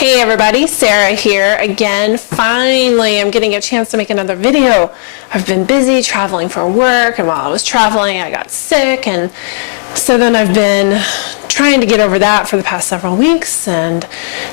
Hey everybody, Sarah here again. Finally, I'm getting a chance to make another video. I've been busy traveling for work, and while I was traveling, I got sick, and so then I've been trying to get over that for the past several weeks, and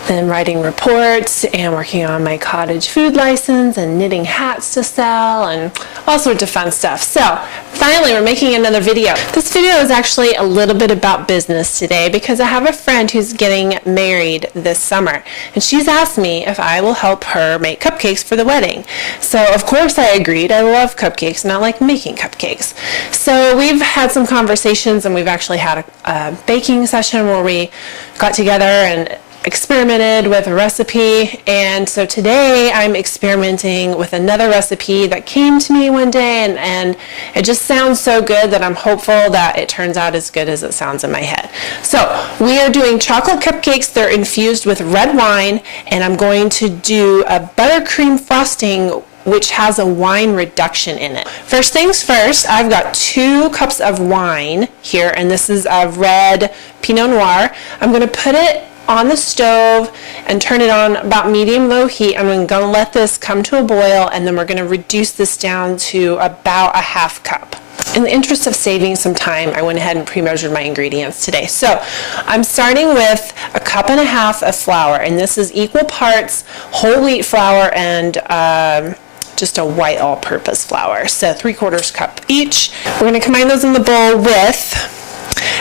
then writing reports and working on my cottage food license and knitting hats to sell and all sorts of fun stuff. So finally, we're making another video. This video is actually a little bit about business today because I have a friend who's getting married this summer, and she's asked me if I will help her make cupcakes for the wedding. So of course I agreed. I love cupcakes and I like making cupcakes. So we've had some conversations, and we've actually had a baking session where we got together and experimented with a recipe. And so today I'm experimenting with another recipe that came to me one day, and it just sounds so good that I'm hopeful that it turns out as good as it sounds in my head. So we are doing chocolate cupcakes. They're infused with red wine, and I'm going to do a buttercream frosting which has a wine reduction in it. First things first, I've got 2 cups of wine here, and this is a red Pinot Noir. I'm going to put it on the stove and turn it on about medium-low heat. I'm going to let this come to a boil, and then we're going to reduce this down to about a half cup. In the interest of saving some time, I went ahead and pre-measured my ingredients today. So I'm starting with 1.5 cups of flour, and this is equal parts whole wheat flour and just a white all-purpose flour, so 3/4 cup each. We're going to combine those in the bowl with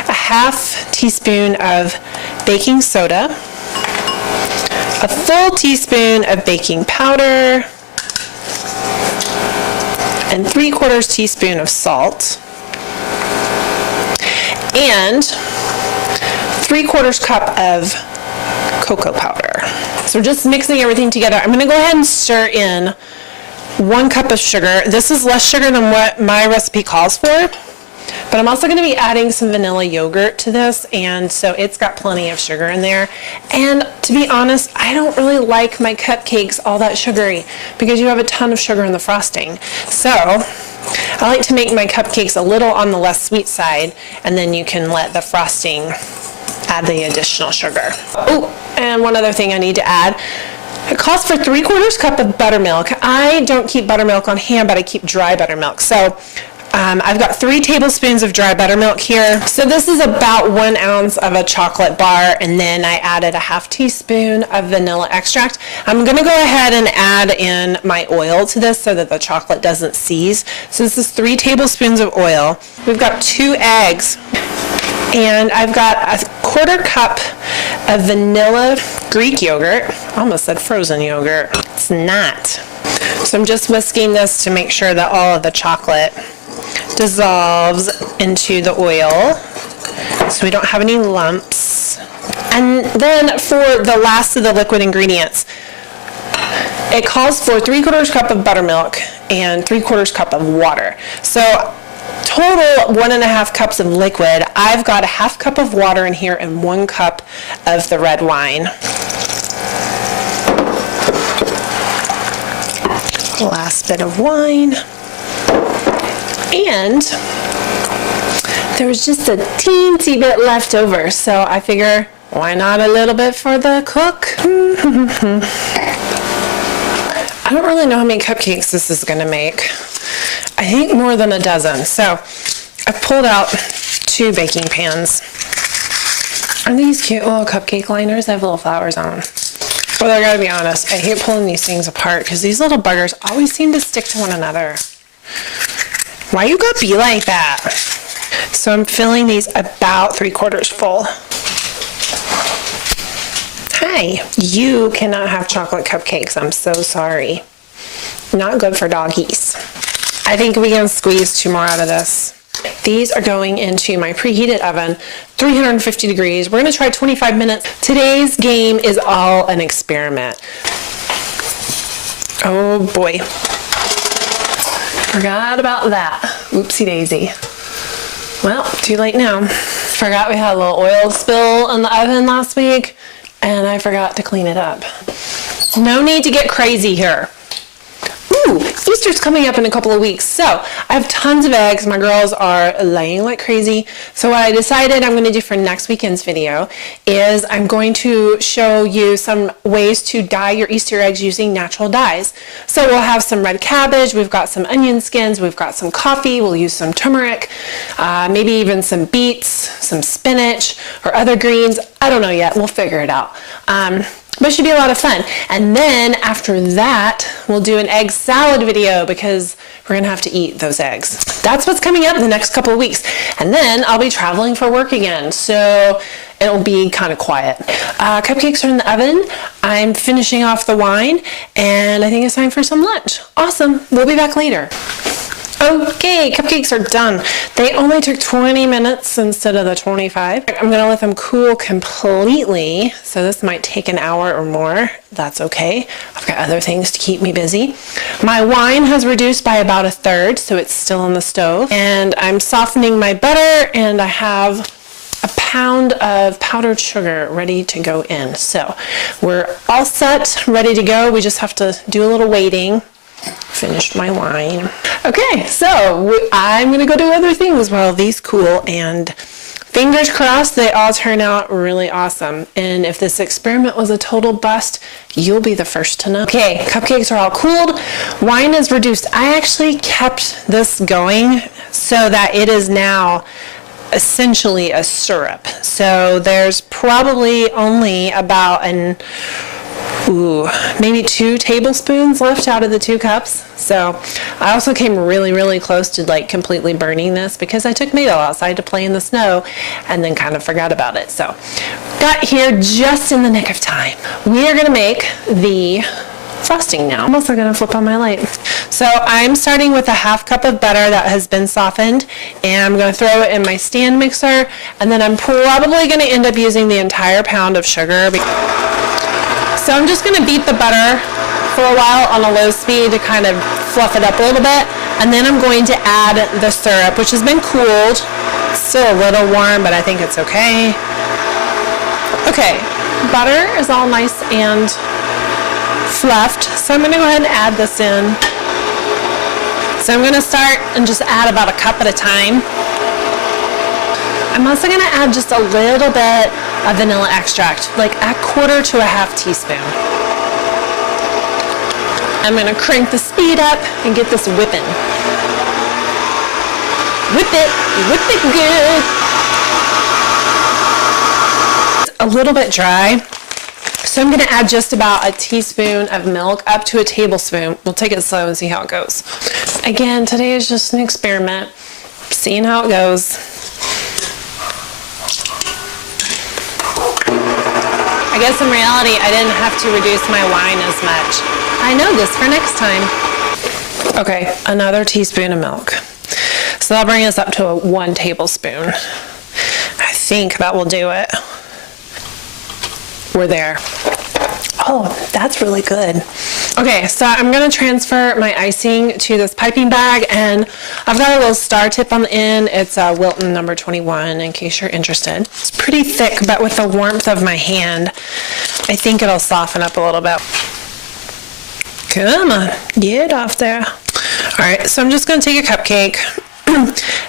a 1/2 teaspoon of baking soda, a full teaspoon of baking powder, and 3/4 teaspoon of salt, and 3/4 cup of cocoa powder. So we're just mixing everything together. I'm going to go ahead and stir in 1 cup of sugar. This is less sugar than what my recipe calls for, but I'm also going to be adding some vanilla yogurt to this, and so it's got plenty of sugar in there. And to be honest, I don't really like my cupcakes all that sugary because you have a ton of sugar in the frosting. So I like to make my cupcakes a little on the less sweet side, and then you can let the frosting add the additional sugar. Oh, and one other thing I need to add. It calls for 3/4 cup of buttermilk. I don't keep buttermilk on hand, but I keep dry buttermilk. So I've got 3 tablespoons of dry buttermilk here. So this is about 1 ounce of a chocolate bar, and then I added a 1/2 teaspoon of vanilla extract. I'm going to go ahead and add in my oil to this so that the chocolate doesn't seize. So this is 3 tablespoons of oil. We've got 2 eggs. And I've got a 1/4 cup of vanilla Greek yogurt. I almost said frozen yogurt. It's not. So I'm just whisking this to make sure that all of the chocolate dissolves into the oil so we don't have any lumps. And then for the last of the liquid ingredients, it calls for 3/4 cup of buttermilk and 3/4 cup of water. So total 1.5 cups of liquid. I've got a 1/2 cup of water in here and 1 cup of the red wine. Last bit of wine. And there was just a teensy bit left over, so I figure, why not a little bit for the cook? I don't really know how many cupcakes this is going to make. I think more than a dozen. So I've pulled out 2 baking pans. Aren't these cute little cupcake liners? They have little flowers on them. Well, I gotta be honest, I hate pulling these things apart because these little buggers always seem to stick to one another. Why you gotta be like that? So I'm filling these about 3/4 full. Hi, you cannot have chocolate cupcakes. I'm so sorry. Not good for doggies. I think we can squeeze 2 more out of this. These are going into my preheated oven, 350 degrees. We're going to try 25 minutes. Today's game is all an experiment. Oh boy. Forgot about that. Oopsie daisy. Well, too late now. Forgot we had a little oil spill in the oven last week, and I forgot to clean it up. No need to get crazy here. Ooh, Easter's coming up in a couple of weeks, so I have tons of eggs. My girls are laying like crazy. So what I decided I'm going to do for next weekend's video is I'm going to show you some ways to dye your Easter eggs using natural dyes. So we'll have some red cabbage, we've got some onion skins, we've got some coffee, we'll use some turmeric, maybe even some beets, some spinach, or other greens. I don't know yet. We'll figure it out. But it should be a lot of fun. And then after that, we'll do an egg salad video because we're gonna have to eat those eggs. That's what's coming up in the next couple of weeks. And then I'll be traveling for work again, so it'll be kind of quiet. Cupcakes are in the oven. I'm finishing off the wine, and I think it's time for some lunch. Awesome, we'll be back later. Okay, cupcakes are done. They only took 20 minutes instead of the 25. I'm gonna let them cool completely, so this might take an hour or more. That's okay. I've got other things to keep me busy. My wine has reduced by about 1/3, so it's still on the stove. And I'm softening my butter, and I have a pound of powdered sugar ready to go in. So we're all set, ready to go. We just have to do a little waiting. Finished my wine. Okay, so I'm gonna go do other things while these cool, and fingers crossed they all turn out really awesome. And if this experiment was a total bust, you'll be the first to know. Okay, cupcakes are all cooled. Wine is reduced. I actually kept this going so that it is now essentially a syrup. So there's probably only about maybe 2 tablespoons left out of the 2 cups. So I also came really, really close to like completely burning this because I took Mabel outside to play in the snow and then kind of forgot about it. So got here just in the nick of time. We are gonna make the frosting now. I'm also gonna flip on my light. So I'm starting with a 1/2 cup of butter that has been softened, and I'm gonna throw it in my stand mixer, and then I'm probably gonna end up using the entire pound of sugar. So I'm just gonna beat the butter for a while on a low speed to kind of fluff it up a little bit, and then I'm going to add the syrup, which has been cooled. It's still a little warm, but I think it's okay. Okay, butter is all nice and fluffed, so I'm gonna go ahead and add this in. So I'm gonna start and just add about 1 cup at a time. I'm also gonna add just a little bit of vanilla extract, like 1/4 to 1/2 teaspoon. I'm gonna crank the speed up and get this whipping. Whip it good. It's a little bit dry, so I'm gonna add just about 1 teaspoon of milk up to 1 tablespoon. We'll take it slow and see how it goes. Again, today is just an experiment, seeing how it goes. I guess in reality, I didn't have to reduce my wine as much. I know this for next time. Okay, another teaspoon of milk. So that'll bring us up to 1 tablespoon. I think that will do it. We're there. Oh, that's really good. Okay, so I'm gonna transfer my icing to this piping bag, and I've got a little star tip on the end. It's a Wilton number 21 in case you're interested. It's pretty thick, but with the warmth of my hand, I think it'll soften up a little bit. Come on, get off there. All right, so I'm just gonna take a cupcake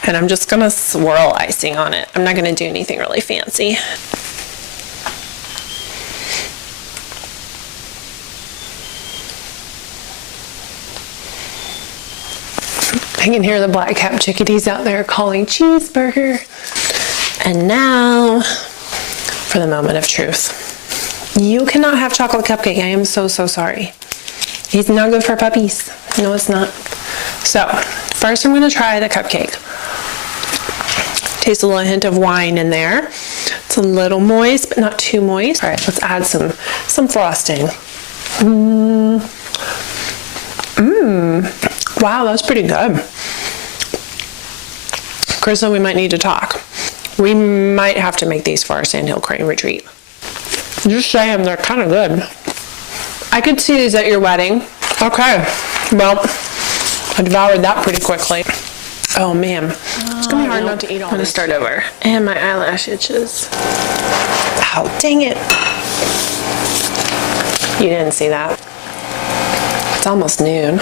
and I'm just gonna swirl icing on it. I'm not gonna do anything really fancy. I can hear the black-capped chickadees out there calling cheeseburger. And now for the moment of truth. You cannot have chocolate cupcake. I am so, so sorry. It's not good for puppies. No, it's not. So first I'm gonna try the cupcake. Taste a little hint of wine in there. It's a little moist, but not too moist. All right, let's add some frosting. Wow, that's pretty good. Crystal, we might need to talk. We might have to make these for our Sandhill Crane retreat. Just saying, they're kind of good. I could see these at your wedding. Okay, well, I devoured that pretty quickly. Oh man, it's gonna be hard not to eat all. I'm gonna start over. And my eyelash itches. Ow, dang it. You didn't see that. It's almost noon.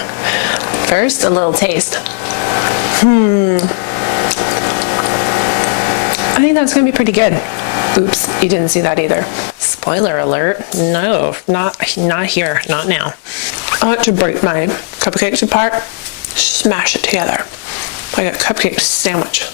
First, a little taste. I think that's gonna be pretty good. Oops, you didn't see that either. Spoiler alert, no, not here, not now. I like to break my cupcakes apart, smash it together like a cupcake sandwich.